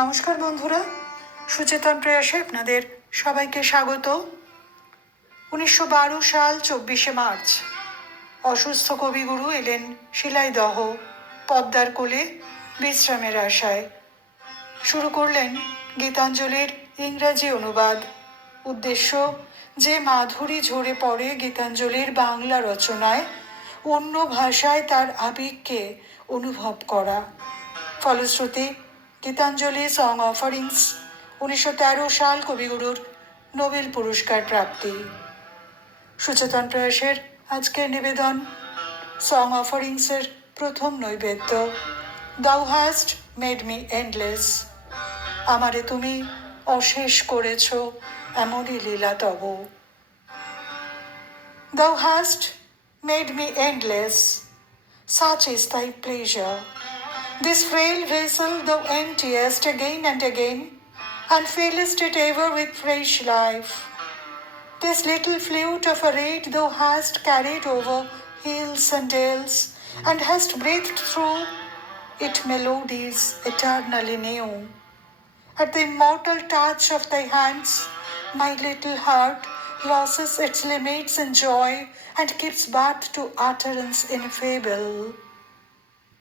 নমস্কার বন্ধুরা, সুচেতন প্রয়াসে আপনাদের সবাইকে স্বাগত। 1912 সাল 24শে মার্চ অসুস্থ কবিগুরু এলেন শিলাইদহ পদ্মার কোলে বিশ্রামের আশায়। শুরু করলেন গীতাঞ্জলির ইংরাজি অনুবাদ। উদ্দেশ্য যে মাধুরী ঝরে পড়ে গীতাঞ্জলির বাংলা রচনায়, অন্য ভাষায় তার আবেগকে অনুভব করা। ফলশ্রুতি গীতাঞ্জলি সং অফারিংস 1913 সাল কবিগুরুর নোবেল পুরস্কার প্রাপ্তি। সুচেতন প্রয়াসের আজকের নিবেদন সং অফারিংসের প্রথম নৈবেদ্য, দাউ হ্যাস্ট মেড মি এন্ডলেস। আমারে তুমি অশেষ করেছ, এমনই লীলা তব। Thou hast made me endless, such is thy pleasure. This frail vessel thou emptiest again and again, and fillest it ever with fresh life. This little flute of a reed thou hast carried over hills and dales, and hast breathed through it melodies eternally new. At the immortal touch of thy hands, my little heart loses its limits in joy, and gives birth to utterance ineffable.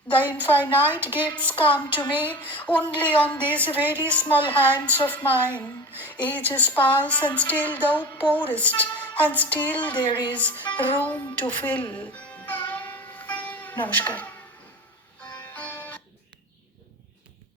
Thy infinite gifts come to me only on these very small hands of mine. Ages pass and still thou pourest, and still there is room to fill. নমস্কার।